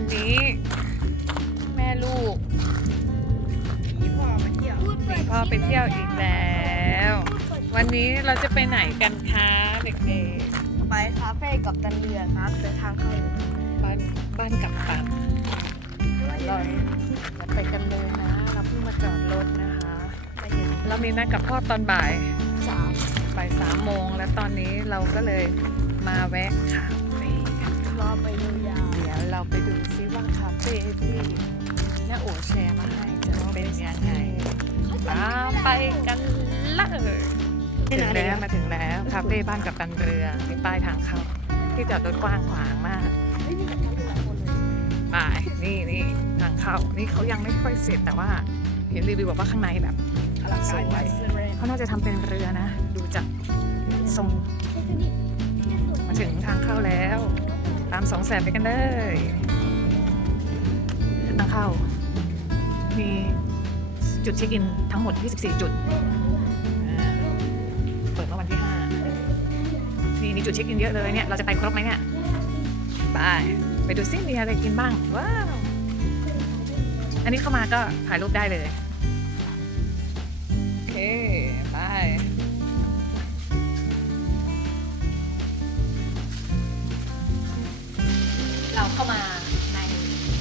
วันนี้ แม่ลูกพี่พ่อมาเที่ยวหนีพ่อไปเที่ยวอีกแล้ว วันนี้เราจะไปไหนกันคะเด็กไปคาเฟ่กับตันเรือครับเดินทางเข้าๆบ้านบ้านกับตันเราจะไปกันเลยนะ เราเพิ่งมาจอดรถนะคะไปเห็นเรามีนัดกับพ่อตอนบ่ายสาวบ่ายสามโมงแล้วตอนนี้เราก็เลยมาแวะคาเฟ่กันรอไปยาว เดี๋ยวเราไปดูซิว่าคาเฟ่ที่แม่โอแชร์มาให้จะเป็นยังไงๆตามไปกันเลยถึงแล้วมาถึงแล้วคาเฟ่บ้านกับตันเรือมีป้ายทางเข้าที่จอดรถกว้างขวางมากเฮ้ยนี่กับตันเรือคนเลยป้ายนี่นี่ทางเข้า นี่เขายังไม่ค่อยเสร็จแต่ว่าเห็นรีวิวบอกว่าข้างในแบบอลังการมากเลยเขาน่าจะทำเป็นเรือนะ ดูจากทรงมาถึงทางเข้าแล้ว ตามสองแสนไปกันเลยทางเข้า มีจุดเช็คอินทั้งหมด 24 จุดอ่าเปิดเมื่อวันที่ 5 นี่มีจุดเช็คอินเยอะเลยเนี่ย เราจะไปครบไหมเนี่ย ไป ไปดูซิมีอะไรกินบ้าง ว้าว อันนี้เข้ามาก็ถ่ายรูปได้เลย โอเค เราเข้ามาใน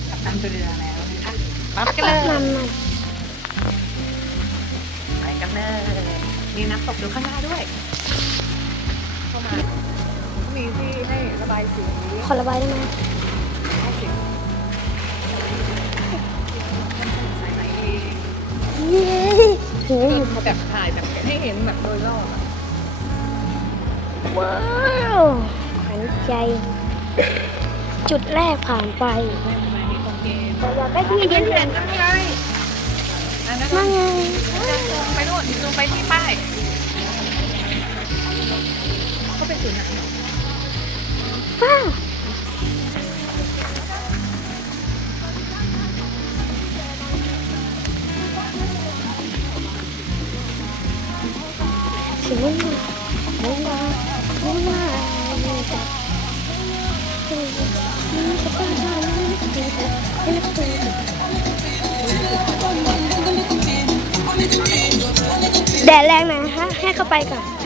กับตันเรือแล้วนะคะปั๊บกันเลยไปกันเลยมีน้ำตกอยู่ข้างหน้าด้วย เข้ามามีที่ให้ระบายสีขอระบายได้ไหมให้สีสายไหมดีเย้เฮ้ยแบบถ่ายแบบให้เห็นแบบโดยรอบอะว้าวขวัญใจ จุดแรกผ่านไปไม่เป็นไรนี่ตรงเกณฑ์อยากได้ที่เย็นเห็นนั่นไงอันนั้นนั่นไงลงไปนู่นลงไปที่ป้ายก็เป็นศูนย์หนังว้าวถึงแล้วแล้วมาแล้วมา แดดแรงหน่อยนะคะให้เข้าไปก่อน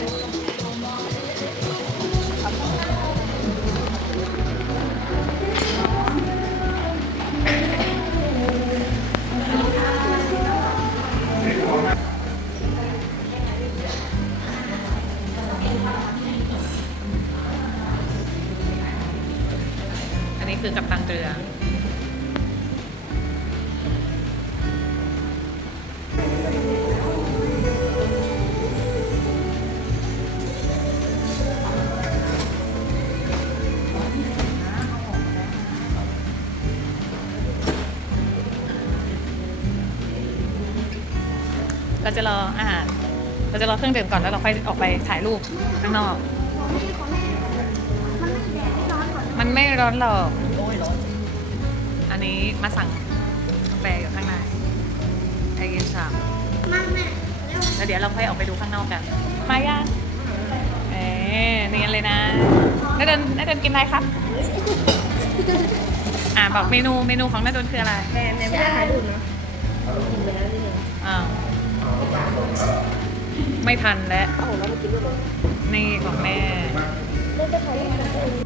เราจะรออาหาร เราจะรอเครื่องดื่มก่อนแล้วเราค่อยออกไปถ่ายรูปข้างนอก มันไม่ร้อนหรอกโอ้ยร้อนอันนี้มาสั่งกาแฟอยู่ข้างในไอเย็นชามแล้วเดี๋ยวเราค่อยออกไปดูข้างนอกกัน มาย่างเอ๊เนียนเลยนะน้าเดินน้าเดินกินอะไรครับ อ่าบอกเมนูเมนูของน้าเดินคืออะไรแม่แม่ไม่ได้ถ่ายรูปนะกินไปแล้วนี่ไงอ้าว ไม่ทันแล้ว เอ้าแล้วมากินด้วยเหรอนี่ของแม่ได้ไปถ่ายรูปกับตัวเองมัน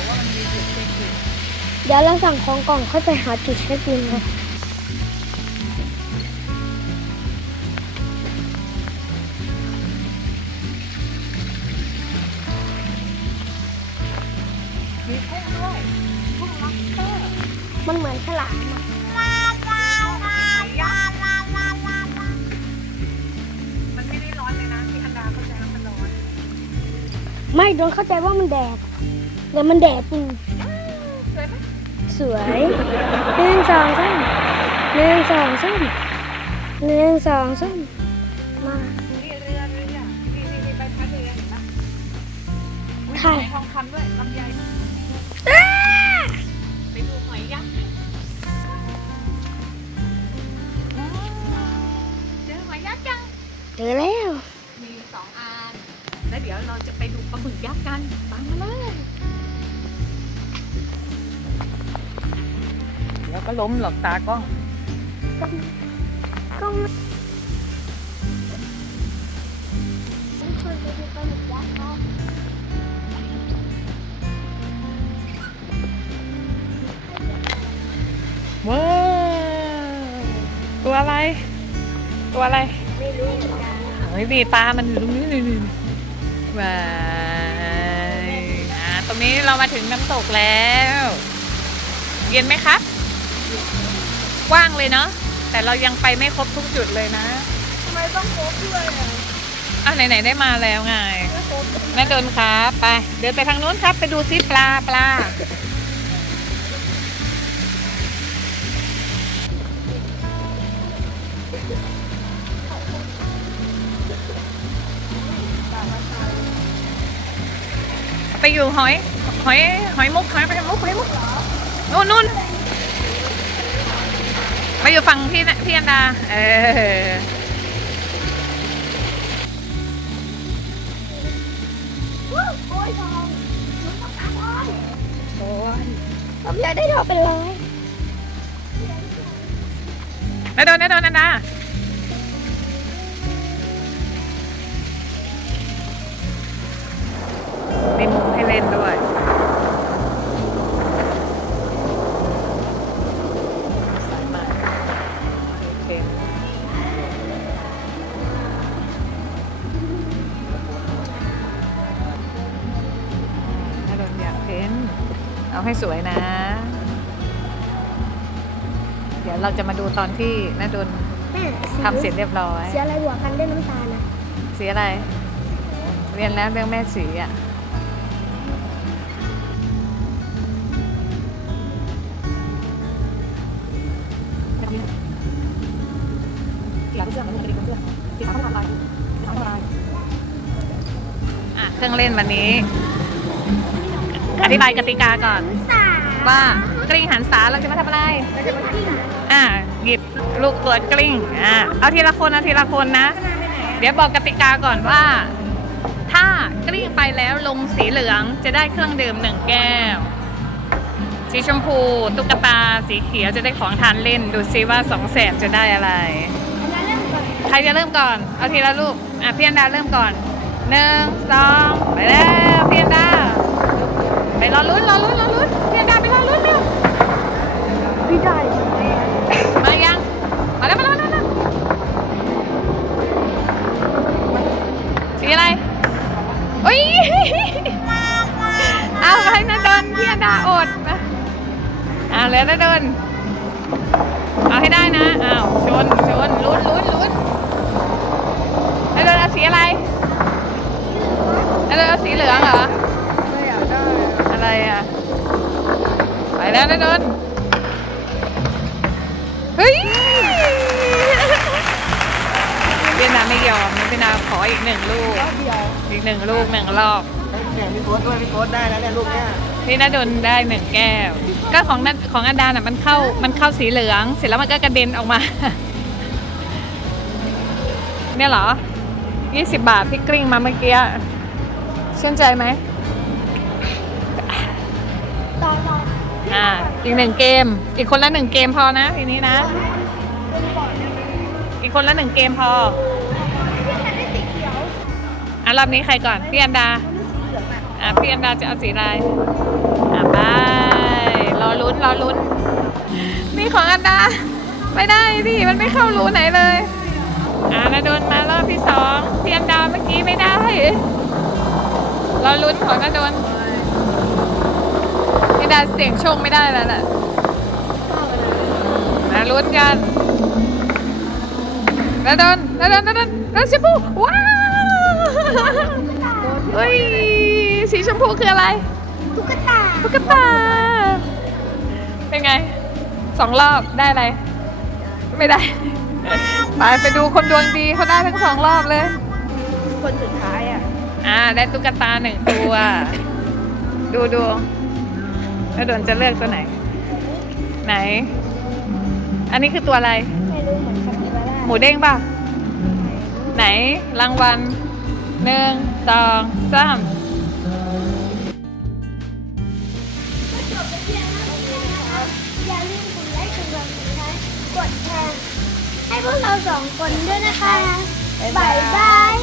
บอกว่ามันมีจุดเช็คอินเดี๋ยวเราสั่งของกล่อนค่อยไปหาจุดเช็คอินครับมีกุ้งด้วยกุ้งล็อบสเตอร์มันเหมือนฉลามอะมันไม่ได้ร้อนเลยนะที่อันดาเข้าใจว่ามันร้อน ไม่โดนเข้าใจว่ามันแดด แต่มันแดดจริงสวยไหมสวยหนึ่งสองสามหนึ่งสองสามหนึ่งสองสามมานี่เรือเรือนี่นี่นี่ใบพัดเรือเห็นปะถ่ายทองคำด้วยลำไยไปดูหอยยักษ์ว้าวเจอหอยยักษ์ยัง เจอแล้ว ก็ล้มหลอกตากล้องก็ไม่คนไปดูปลาหมึกยักษ์ครับว้าวตัวอะไร ตัวอะไร ไม่รู้เหมือนกันเฮ้ยมีปลามันอยู่ตรงนี้นี่นี่ว้ายอ่าตรงนี้เรามาถึงน้ำตกแล้ว เย็นไหมครับ กว้างเลยเนาะแต่เรายังไปไม่ครบทุกจุดเลยนะทำไมต้องโค้กด้วยอะอะไหนๆได้มาแล้วไงไม่โค้กแม่เดินครับไป เดินไปทางนู้นครับ ไปดูซิปลาปลาไปอยู่หอย หอย หอยมุกหอยไปมุกหอยมุกนู่นนู่นไป อยู่ฝั่งพี่พี่อันดา เออโอ้ยทองลุ้นทองโอ้ยผมอยากได้ดอกเป็นร้อยนาโดนนาโดนอันดา เอาให้สวยนะ เดี๋ยวเราจะมาดูตอนที่นาโดนแม่ทำเสร็จเรียบร้อยเสียอะไรหัวกันด้วยน้ำตาลนะสีอะไร เรียนแล้วเรื่องแม่สีอะ อะเครื่องเล่นวันนี้ อธิบายกติกาก่อนสาว่ากลิ้งหันษาเราจะมาทำอะไรเราจะมาที่ไหนอะหยิบลูกตัวกลิ้ง อะเอาทีละคนเอาทีละคนนะ เดี๋ยวบอกกติกาก่อนว่า ถ้ากลิ้งไปแล้วลงสีเหลืองจะได้เครื่องดื่มหนึ่งแก้ว สีชมพู ตุ๊กตาสีเขียวจะได้ของทานเล่น ดูซิว่าสองแสนจะได้อะไรอันนั้นเริ่มก่อนใครจะเริ่มก่อน เอาทีละลูก อะพี่อันดาเริ่มก่อนหนึ่งสองไปแล้วพี่อันดา ไปรอลุ้นรอลุ้นรอลุ้นเพี่อันดาไปรอลุ้นเร็วพี่ได้มายังมาแล้วมาแล้วมาแล้วสีอะไรอุ้ยเอาไปนะเดินพี่อันดาอดนะอ่าเหลือนะเดินเอาให้ได้นะอ้าวชนชนลุ้นลุ้นลุ้นแล้วเดินเอาสีอะไรแล้วเดินเอาสีเหลืองเหรอ แล้วนะเดินเฮ้ยเวียดนามไม่ยอมเวียดนามขออีกหนึ่งลูกเดียวอีกหนึ่งลูกหนึ่งรอบ เนี่ยพี่โค้ดด้วยพี่โค้ดได้แล้วเนี่ยลูกเนี่ยพี่นาดนได้หนึ่งแก้ว ก็ของนัดของอันดาน่ะมันเข้ามันเข้าสีเหลือง เสร็จแล้วมันก็กระเด็นออกมา เนี่ยเหรอ 20 บาทที่กลิ้งมาเมื่อกี้ ชื่นใจไหม อ่า อีกหนึ่งเกม อีกคนละหนึ่งเกมพอนะทีนี้นะ อีกคนละหนึ่งเกมพออะรอบนี้ใครก่อนพี่อันดา อะพี่อันดาจะเอาสีอะไรอะไปรอลุ้นรอลุ้น นี่ของอันดา ไม่ได้ดิมันไม่เข้ารูไหนเลย อะนาโดนมารอบที่สองพี่อันดาเมื่อกี้ไม่ได้รอลุ้นของนาโดน ดาเสียงโชคไม่ได้แล้วแหละมาลุ้นกันนาโดนนาโดนนาโดนนาโดนชมพูว้าวเฮ้ยสีชมพูคืออะไร ตุ๊กตา ตุ๊กตา เป็นไง สองรอบได้อะไร ไม่ได้ ไปไปดูคนดวงดีเขาได้ทั้งสองรอบเลย คนสุดท้ายอะ อ่าได้ตุ๊กตาหนึ่งตัว ดูดู แล้วโดนจะเลือกตัวไหน ไหน อันนี้คือตัวอะไร ไม่รู้เหมือนคาปิบาร่าหมูเด้งป่ะ ไหนรางวัลหนึ่งสองสามให้พวกเราสองคนด้วยนะคะบ๊ายบาย